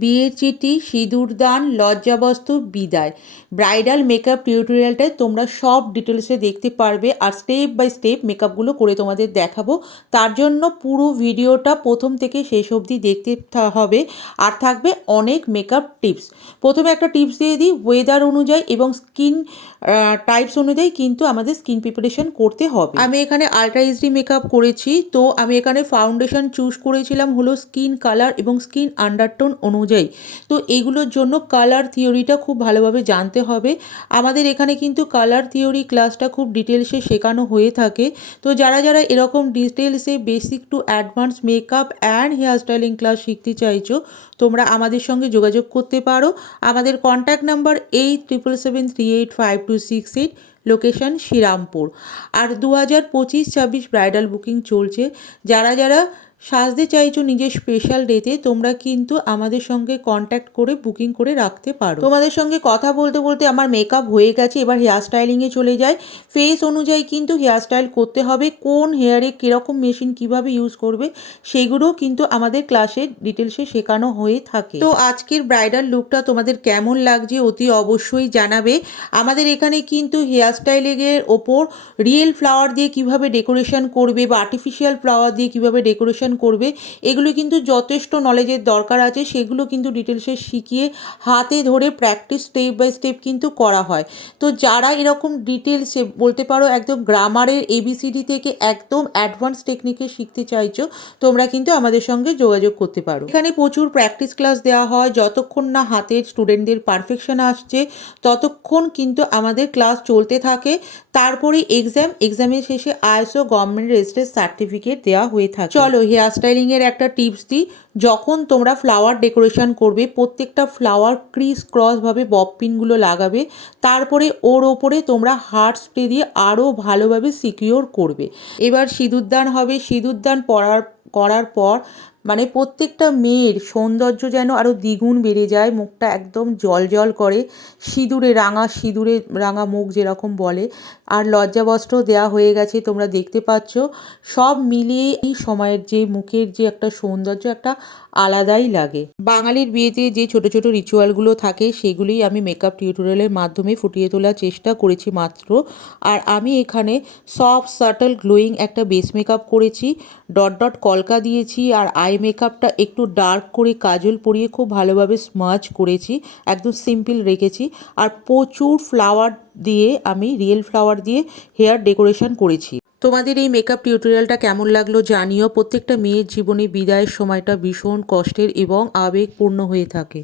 বিয়ের চিঠি, সিঁদুরদান, লজ্জাবস্তু, বিদায়। ব্রাইডাল মেকআপ টিউটোরিয়ালটায় তোমরা সব ডিটেলসে দেখতে পারবে, আর স্টেপ বাই স্টেপ মেকআপগুলো করে তোমাদের দেখাবো। তার জন্য পুরো ভিডিওটা প্রথম থেকে শেষ অবধি দেখতে হবে, আর থাকবে অনেক মেকআপ টিপস। প্রথমে একটা টিপস দিয়ে দিই, ওয়েদার অনুযায়ী এবং স্কিন টাইপস অনুযায়ী কিন্তু আমাদের স্কিন প্রিপারেশন করতে হবে। আমি এখানে আলট্রা এইচডি মেকআপ করেছি, তো আমি এখানে ফাউন্ডেশন চুজ করেছিলাম হলো স্কিন কালার এবং স্কিন আন্ডারটোন অনুযায়ী। তো এইগুলোর জন্য কালার থিওরিটা খুব ভালোভাবে জানতে হবে। আমাদের এখানে কিন্তু কালার থিওরি ক্লাসটা খুব ডিটেলসে শেখানো হয়ে থাকে। তো যারা যারা এরকম ডিটেলসে basic to advance makeup and hair styling class শিখতে চাইছো, তোমরা আমাদের সঙ্গে যোগাযোগ করতে পারো। আমাদের কন্ট্যাক্ট নাম্বার 8773852668, লোকেশন শ্রীরামপুর। আর 2025-26 ব্রাইডাল বুকিং চলছে। যারা যারা সাজতে চাইছো নিজের স্পেশাল ডেতে, তোমরা কিন্তু আমাদের সঙ্গে কন্ট্যাক্ট করে বুকিং করে রাখতে পারো। তোমাদের সঙ্গে কথা বলতে বলতে আমার মেকআপ হয়ে গেছে, এবার হেয়ার স্টাইলিংয়ে চলে যায়। ফেস অনুযায়ী কিন্তু হেয়ার স্টাইল করতে হবে, কোন হেয়ারে কীরকম মেশিন কিভাবে ইউজ করবে সেগুলোও কিন্তু আমাদের ক্লাসে ডিটেলসে শেখানো হয়ে থাকে। তো আজকের ব্রাইডাল লুকটা তোমাদের কেমন লাগছে অতি অবশ্যই জানাবে। আমাদের এখানে কিন্তু হেয়ার স্টাইলিংয়ের ওপর রিয়েল ফ্লাওয়ার দিয়ে কিভাবে ডেকোরেশন করবে বা আর্টিফিশিয়াল ফ্লাওয়ার দিয়ে কিভাবে ডেকোরেশন করবে, এগুলো কিন্তু যথেষ্ট নলেজের দরকার আছে। সেগুলো কিন্তু ডিটেলসে শিখিয়ে হাতে ধরে প্র্যাকটিস স্টেপ বাই স্টেপ কিন্তু করা হয়। তো যারা এরকম ডিটেলসে বলতে পারো একদম গ্রামারের এবিসিডি থেকে একদম অ্যাডভান্স টেকনিকে শিখতে চাইছো, তোমরা কিন্তু আমাদের সঙ্গে যোগাযোগ করতে পারো। এখানে প্রচুর প্র্যাকটিস ক্লাস দেওয়া হয়, যতক্ষণ না হাতের স্টুডেন্টদের পারফেকশন আসছে ততক্ষণ কিন্তু আমাদের ক্লাস চলতে থাকে। তারপরে এক্সামের শেষে আইএসও গভর্নমেন্ট রেজিস্ট্রেড সার্টিফিকেট দেওয়া হয়ে থাকে। চলো হেয়ার স্টাইলিংয়ের একটা টিপস দিই। যখন তোমরা ফ্লাওয়ার ডেকোরেশন করবে, প্রত্যেকটা ফ্লাওয়ার ক্রিস ক্রসভাবে বব পিনগুলো লাগাবে। তারপরে ওর ওপরে তোমরা হার্ট স্প্রে দিয়ে আরও ভালোভাবে সিকিওর করবে। এবার সিঁদুরদান হবে। সিঁদুরদান করার পর মানে প্রত্যেকটা মেয়ের সৌন্দর্য যেন আরও দ্বিগুণ বেড়ে যায়, মুখটা একদম জল করে, সিঁদুরে রাঙা মুখ যেরকম বলে। আর লজ্জাবস্ত্র দেওয়া হয়ে গেছে, তোমরা দেখতে পাচ্ছ। সব মিলিয়ে এই সময়ের যে মুখের যে একটা সৌন্দর্য একটা আলাদাই লাগে। বাঙালির বিয়েতে যে ছোট ছোট রিচুয়ালগুলো থাকে সেগুলোই আমি মেকআপ টিউটোরিয়ালের মাধ্যমে ফুটিয়ে তোলার চেষ্টা করেছি মাত্র। আর আমি এখানে সফট সাটল গ্লোয়িং একটা বেস মেকআপ করেছি, ডট ডট কলকা দিয়েছি, আর আই মেকআপটা একটু ডার্ক করে কাজল পরিয়ে খুব ভালোভাবে স্মাচ করেছি, একদম সিম্পল রেখেছি। আর প্রচুর ফ্লাওয়ার দিয়ে আমি রিয়েল ফ্লাওয়ার দিয়ে হেয়ার ডেকোরেশন করেছি। তোমাদের এই মেকআপ টিউটোরিয়ালটা কেমন লাগলো জানিও। প্রত্যেকটা মেয়ের জীবনে বিদায়ের সময়টা ভীষণ কষ্টের এবং আবেগপূর্ণ হয়ে থাকে।